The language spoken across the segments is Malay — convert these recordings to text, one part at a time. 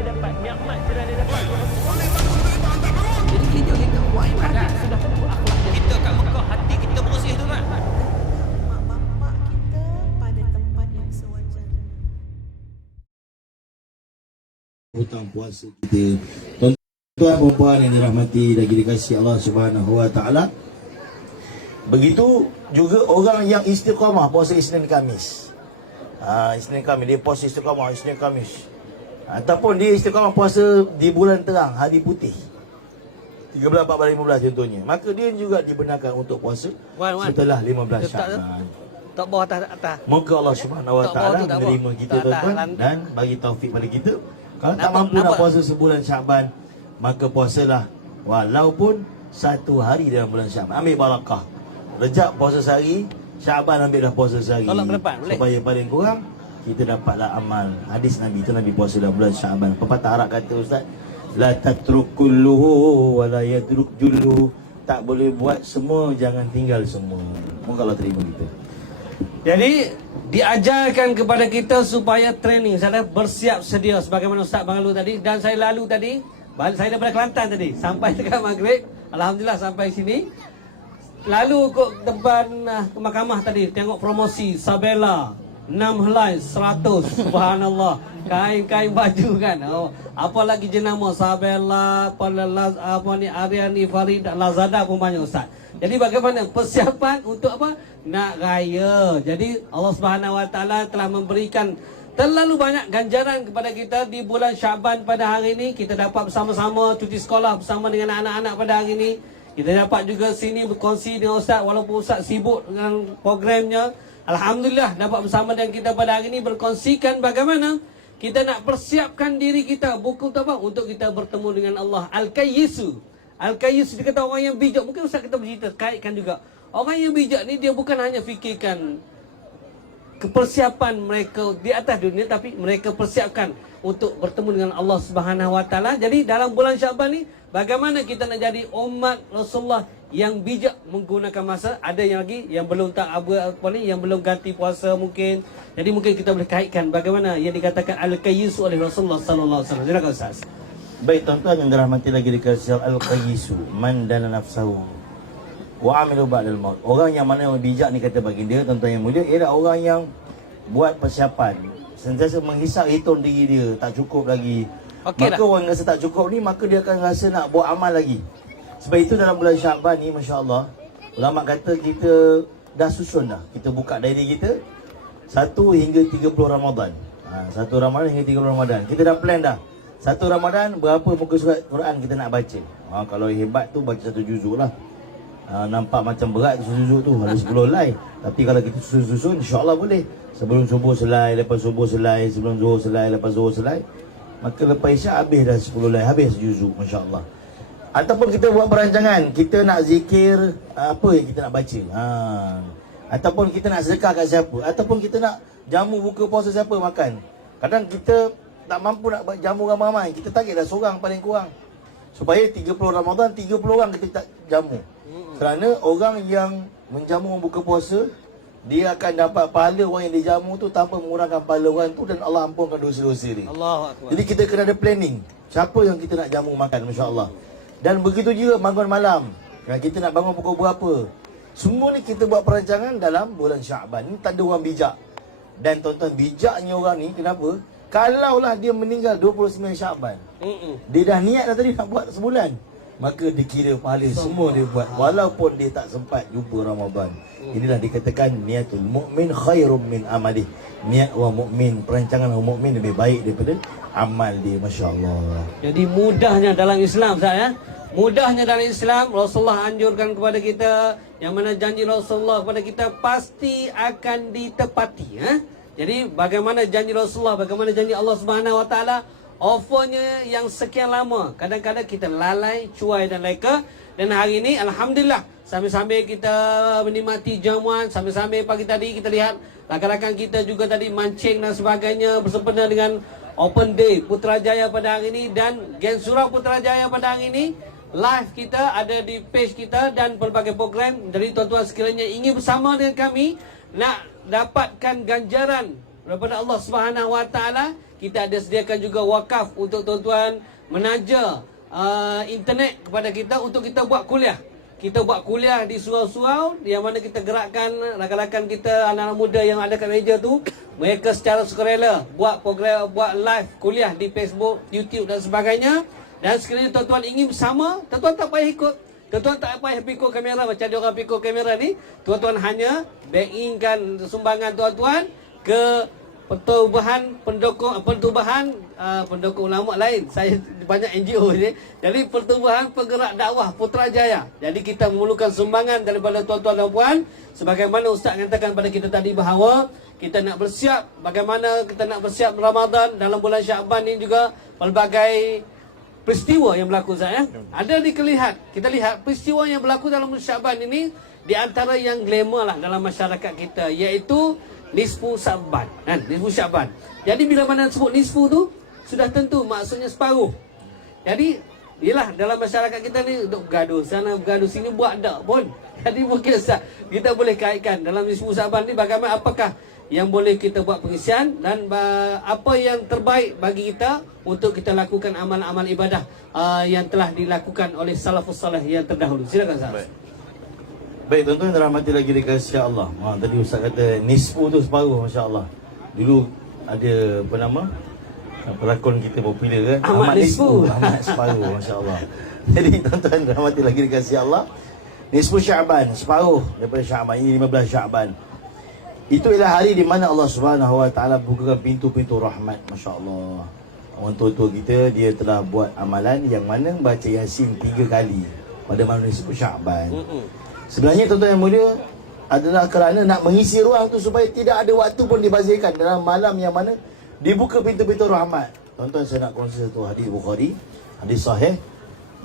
dia dapat, nikmat sudah dia dapat. Jadi kita buat ibadat. Sudah tentu akhlak dia. Kita kat Mekah, hati kita bersih tu kan. Mak-bapak kita pada tempat yang sewajarnya. Hutang puasa kita. Tuan-tuan dan puan yang dirahmati dan dikasihi Allah Subhanahu wa taala. Begitu juga orang yang istiqamah puasa Isnin Khamis. Isnin Khamis dia puasa istiqamah Isnin Khamis. Ataupun dia istiqamah puasa di bulan terang, hari putih. 13, 14, 15 contohnya. Maka dia juga dibenarkan untuk puasa setelah 15 Syaban. Tak bawah atas. Moga Allah Subhanahu wa taala menerima kita tuan-tuan dan bagi taufik pada kita. Kalau tak mampu nak puasa sebulan Syaban, maka puasalah walaupun satu hari dalam bulan Syaban. Ambil barakah. Rejab puasa sehari, Syaban ambil dah puasa sehari. Tolak ke depan, boleh? Supaya paling kurang kita dapatlah amal. Hadis Nabi itu Nabi puasa dalam bulan Syaban. Pepatah Arab kata ustaz, la tatruk kulluhu wa la yadruk julluhu. Tak boleh buat semua, jangan tinggal semua. Moga Allah terima kita. Jadi diajarkan kepada kita supaya training, saya bersiap sedia sebagaimana Ustaz Bangalu tadi. Dan saya lalu tadi, saya daripada Kelantan tadi sampai dekat Maghrib, alhamdulillah sampai sini. Lalu kok depan ke mahkamah tadi, tengok promosi Sabela 6 helai 100, subhanallah. Kain-kain baju kan. Apa lagi jenama Sabela, apa ni, Aryani, Farid, Lazada pun banyak Ustaz. Jadi bagaimana persiapan untuk apa? Nak raya. Jadi Allah Subhanahu wa taala telah memberikan terlalu banyak ganjaran kepada kita di bulan Syaban pada hari ini. Kita dapat bersama-sama cuti sekolah bersama dengan anak-anak pada hari ini. Kita dapat juga sini berkongsi dengan Ustaz walaupun Ustaz sibuk dengan programnya. Alhamdulillah dapat bersama dengan kita pada hari ini berkongsikan bagaimana kita nak persiapkan diri kita bukan untuk apa? Untuk kita bertemu dengan Allah. Al-Qayyisu. Al-Qayyisu dia kata orang yang bijak. Mungkin Ustaz kita bercerita kaitkan juga. Orang yang bijak ni dia bukan hanya fikirkan kepersiapan mereka di atas dunia, tapi mereka persiapkan untuk bertemu dengan Allah Subhanahu wa taala. Jadi dalam bulan Syaban ni bagaimana kita nak jadi umat Rasulullah yang bijak menggunakan masa. Ada yang lagi yang belum tak apa ni, yang belum ganti puasa mungkin. Jadi mungkin kita boleh kaitkan bagaimana yang dikatakan al-qayyisu oleh Rasulullah sallallahu alaihi wasallam. Silakan Ustaz. Baik tuan-tuan yang dirahmati lagi dikasihi al-qayyisu man dana nafsahu wa amilu ba'dal maut. Orang yang mana yang bijak ni kata baginda tuan-tuan yang mulia ialah orang yang buat persiapan, sentiasa menghisap hitung diri dia, tak cukup lagi. Maka orang rasa tak cukup ni, maka dia akan rasa nak buat amal lagi. Sebab itu dalam bulan Syaban ni masya-Allah, ulama kata kita dah susun dah. Kita buka diary kita 1 hingga 30 Ramadan. 1 Ramadan hingga 30 Ramadan. Kita dah plan dah. 1 Ramadan berapa muka surat Quran kita nak baca. Kalau hebat tu baca 1 juzuk lah. Nampak macam berat juzuk tu, ada 10 helai. Tapi kalau kita susun-susun, insya-Allah boleh. Sebelum subuh selai, lepas subuh selai, sebelum zuhur selai, lepas zuhur selai. Maka lepas isyak habis dah 10 helai, habis juzuk, masya-Allah. Ataupun kita buat perancangan, kita nak zikir apa yang kita nak baca. Ataupun kita nak sedekah kat siapa, ataupun kita nak jamu buka puasa siapa makan. Kadang kita tak mampu nak jamu ramai-ramai, kita targetlah seorang paling kurang. Supaya 30 Ramadan 30 orang kita tak jamu. Kerana orang yang menjamu buka puasa, dia akan dapat pahala orang yang dijamu tu tanpa mengurangkan pahala orang tu, dan Allah ampunkan dosa-dosa dia. Allahu akbar. Jadi kita kena ada planning. Siapa yang kita nak jamu makan, masya-Allah. Dan begitu juga bangun malam. Kita nak bangun pukul berapa? Semua ni kita buat perancangan dalam bulan Syaban. Ni tanda orang bijak. Dan tuan-tuan, bijaknya orang ni kenapa? Kalaulah dia meninggal 29 Syaban, dia dah niat dah tadi nak buat sebulan, maka dikira pahala semua dia buat walaupun dia tak sempat jumpa Ramadan. Inilah dikatakan niatul mukmin khairum min amalih. Niat orang mukmin, perancangan orang mukmin lebih baik daripada amal dia, masya-Allah. Jadi mudahnya dalam Islam Ustaz ya. Mudahnya dalam Islam, Rasulullah anjurkan kepada kita, yang mana janji Rasulullah kepada kita pasti akan ditepati ya. Jadi bagaimana janji Rasulullah, bagaimana janji Allah Subhanahu wa taala, offernya yang sekian lama, kadang-kadang kita lalai, cuai dan leka. Dan hari ini alhamdulillah, sambil-sambil kita menikmati jamuan, sambil-sambil pagi tadi kita lihat rakan-rakan kita juga tadi mancing dan sebagainya bersempena dengan Open Day Putrajaya pada hari ini dan Gen Surau Putrajaya pada hari ini. Live kita ada di page kita dan pelbagai program. Jadi tuan-tuan sekiranya ingin bersama dengan kami nak dapatkan ganjaran daripada Allah Subhanahu wa taala, Kita ada sediakan juga wakaf untuk tuan-tuan menaja internet kepada kita untuk kita buat kuliah. Kita buat kuliah di surau-surau yang mana kita gerakkan rakan-rakan kita, anak-anak muda yang ada kat meja tu, mereka secara sukarela buat program, buat live kuliah di Facebook, YouTube dan sebagainya. Dan sekiranya tuan-tuan ingin bersama, tuan-tuan tak payah ikut. Tuan-tuan tak payah pikul kamera macam dia orang pikul kamera ni. Tuan-tuan hanya bank in-kan sumbangan tuan-tuan ke pendukung ulama lain. Saya banyak NGO ni. Jadi pertubuhan penggerak dakwah Putrajaya. Jadi kita memerlukan sumbangan daripada tuan-tuan dan puan. Sebagaimana Ustaz katakan pada kita tadi bahawa kita nak bersiap, bagaimana kita nak bersiap Ramadan dalam bulan Syaban ni juga pelbagai peristiwa yang berlaku Ustaz, ya. Ada kita lihat peristiwa yang berlaku dalam bulan Syaban ini di antara yang glamour lah dalam masyarakat kita, iaitu Nisfu Syaban, kan? Nisfu Syaban. Jadi bila mana sebut nisfu tu, sudah tentu maksudnya separuh. Jadi, yelah dalam masyarakat kita ni duk bergaduh sana bergaduh sini, buat tak pun. Jadi mungkin kita boleh kaitkan dalam Nisfu Syaban ni bagaimana, apakah yang boleh kita buat pengisian dan apa yang terbaik bagi kita untuk kita lakukan amal-amal ibadah yang telah dilakukan oleh salafus salih yang terdahulu. Silakan Ustaz. Baik, tuan-tuan dirahmati lagi dikasihi Allah. Tadi Ustaz kata nisfu tu separuh, masya-Allah. Dulu ada apa nama? Pelakon kita popular kan? Ahmad Nisfu. Ahmad separuh, masya-Allah. Jadi tuan-tuan dirahmati lagi dikasihi Allah. Nisfu Syaban, separuh daripada Syaban, ini 15 Syaban. Itu ialah hari di mana Allah Subhanahu Wa Taala bukakan pintu-pintu rahmat, masya-Allah. Orang tua-tua kita dia telah buat amalan yang mana baca Yasin 3 kali pada malam nisfu Syaban. Sebenarnya tuan-tuan yang mulia adalah kerana nak mengisi ruang tu supaya tidak ada waktu pun dibazirkan dalam malam yang mana dibuka pintu-pintu rahmat. Tuan-tuan, saya nak kongsi satu hadis Bukhari, hadis sahih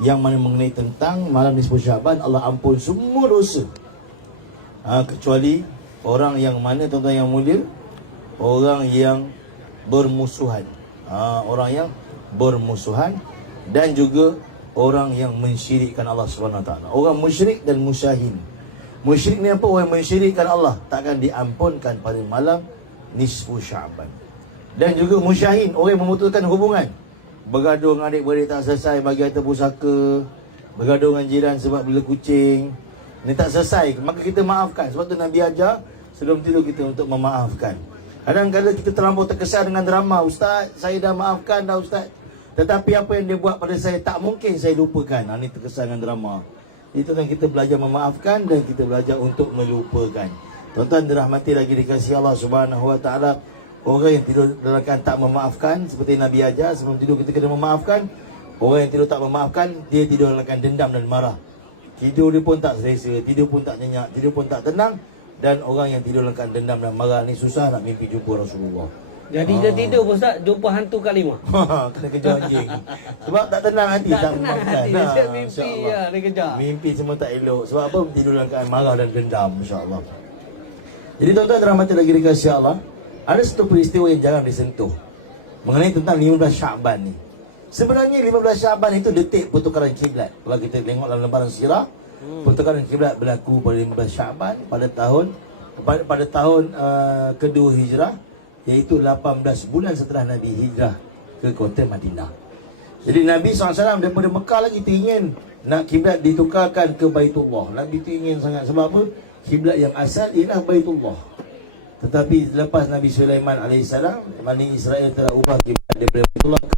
yang mana mengenai tentang malam nisfu Syaban, Allah ampun semua dosa. Kecuali orang yang mana tuan-tuan yang mulia, orang yang bermusuhan. Orang yang bermusuhan dan juga orang yang mensyirikkan Allah Subhanahu Wa Taala. Orang musyrik dan musyahin. Musyrik ni apa? Orang mensyirikkan Allah, takkan diampunkan pada malam nisfu Syaban. Dan juga musyahin, orang yang memutuskan hubungan. Bergaduh dengan adik-beradik tak selesai bagi harta pusaka, bergaduh dengan jiran sebab bela kucing, ni tak selesai, maka kita maafkan. Sebab tu Nabi ajar sebelum tidur kita untuk memaafkan. Kadang-kadang kita terlampau terkesan dengan drama, Ustaz, saya dah maafkan dah Ustaz, tetapi apa yang dia buat pada saya tak mungkin saya lupakan. Ini terkesan dengan drama. Itu yang kita belajar memaafkan dan kita belajar untuk melupakan. Tuan-tuan dirahmati lagi dikasihi Allah Subhanahu Wa Taala. Orang yang tidur dalam keadaan tak memaafkan, seperti Nabi ajar sebelum tidur kita kena memaafkan. Orang yang tidur tak memaafkan, dia tidur dalam keadaan dendam dan marah. Tidur dia pun tak selesa, tidur pun tak nyenyak, tidur pun tak tenang. Dan orang yang tidur dalam keadaan dendam dan marah ni susah nak mimpi jumpa Rasulullah. Jadi dia tidur Ustaz, jumpa hantu kat 5. Kena kejar anjing. Sebab tak tenang hati, tak tenang hati. Dia mimpi dia kejar. Mimpi semua tak elok. Sebab apa? Tidur dalam keadaan marah dan dendam, insya-Allah. Jadi tuan-tuan dirahmati lagi dikasihi Allah, ada satu peristiwa yang jangan disentuh mengenai tentang 15 Syaban ni. Sebenarnya 15 Syaban itu detik pertukaran kiblat. Kalau kita tengok dalam lembaran sirah, pertukaran kiblat berlaku pada 15 Syaban pada tahun kedua Hijrah, iaitu 18 bulan setelah Nabi hijrah ke kota Madinah. Jadi Nabi SAW daripada Mekah lagi teringin nak kiblat ditukarkan ke Baitullah. Nabi teringin sangat. Sebab apa? Kiblat yang asal ialah Baitullah. Tetapi lepas Nabi Sulaiman AS, Bani Israel telah ubah kiblat daripada Baitullah ke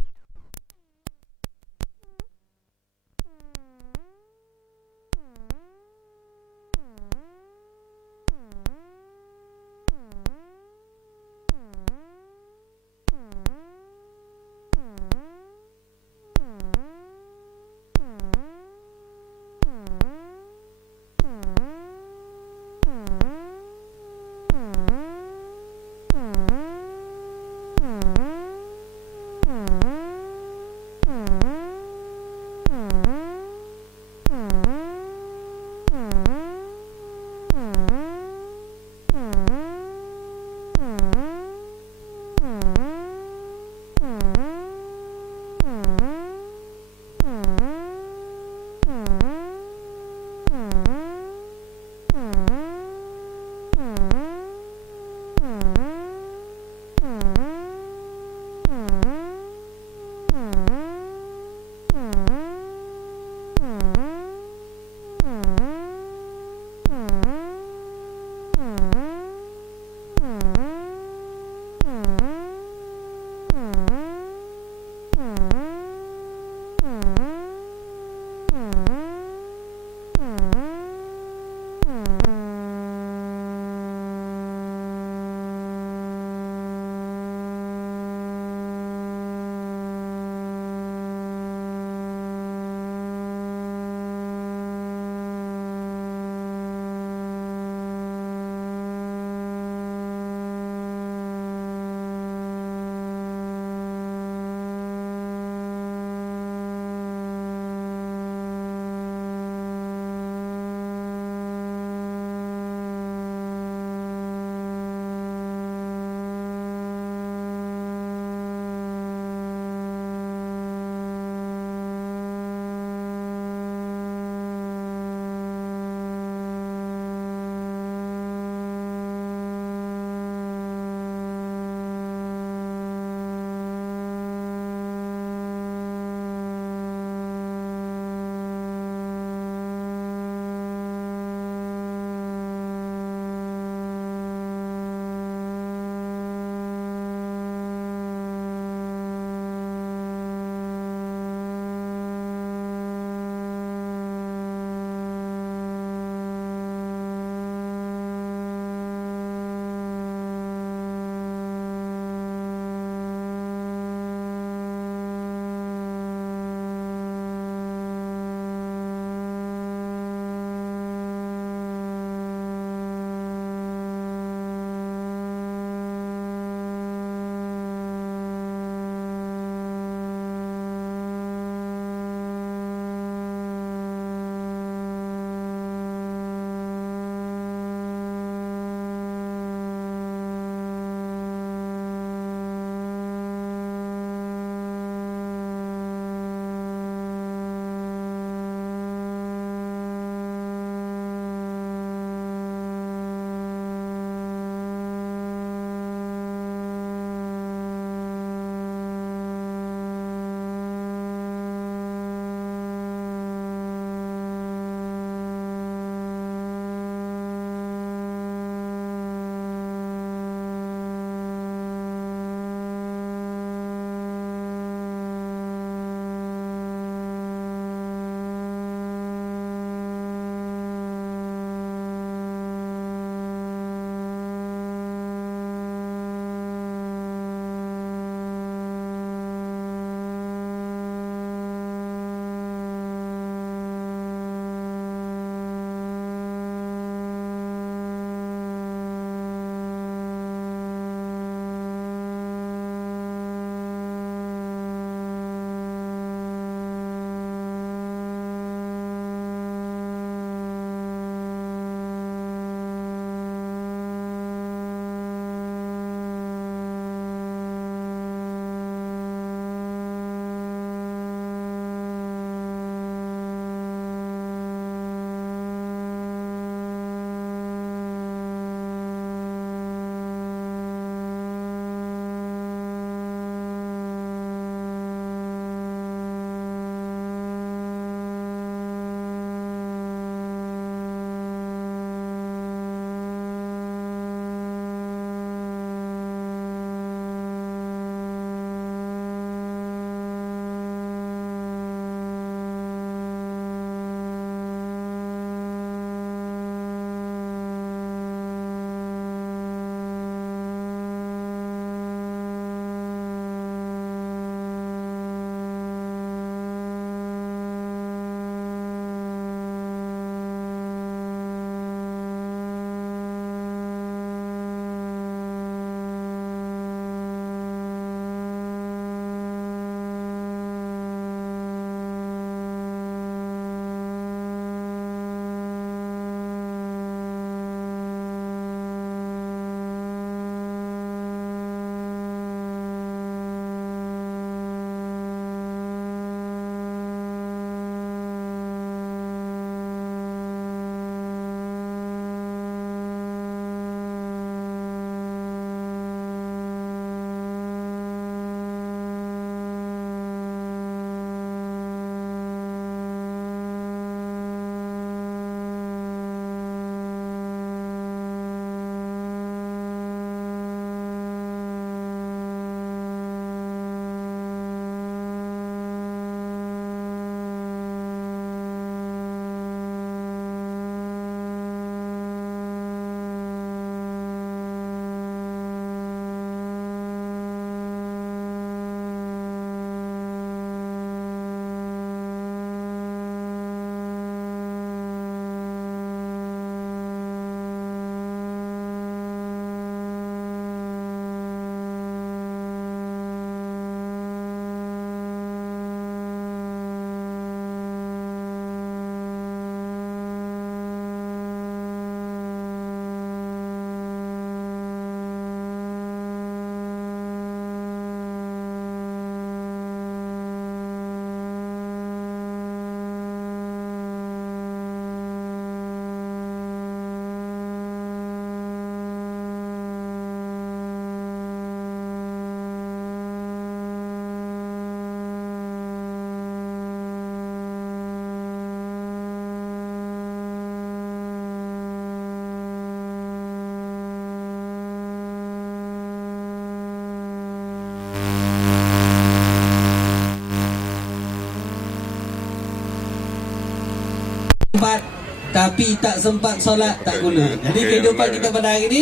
sempat tapi tak sempat solat tak guna. Jadi kehidupan kita pada hari ini,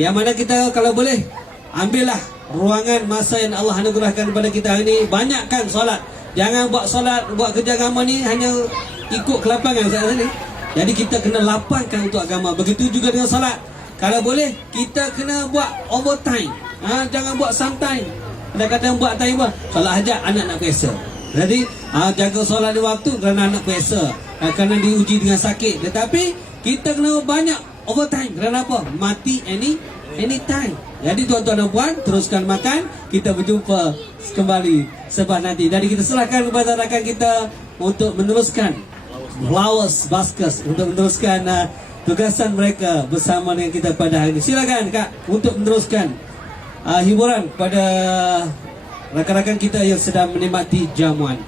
yang mana kita kalau boleh ambillah ruangan masa yang Allah anugerahkan kepada kita hari ini, banyakkan solat. Jangan buat solat, buat kerja agama ni hanya ikut kelapangan saat ini. Jadi kita kena lapangkan untuk agama. Begitu juga dengan solat. Kalau boleh kita kena buat overtime. Jangan buat sometime. Kadang-kadang buat time buat solat hajat, anak nak puasa. Jadi jaga solat di waktu kerana anak puasa, kerana diuji dengan sakit. Tetapi kita kena banyak overtime. Kerana apa? Mati anytime. Jadi tuan-tuan dan puan, teruskan makan. Kita berjumpa kembali sebab nanti. Jadi kita serahkan kepada rakan kita untuk meneruskan Flowers Baskers, untuk meneruskan tugasan mereka bersama dengan kita pada hari ini. Silakan Kak untuk meneruskan hiburan pada rakan-rakan kita yang sedang menikmati jamuan.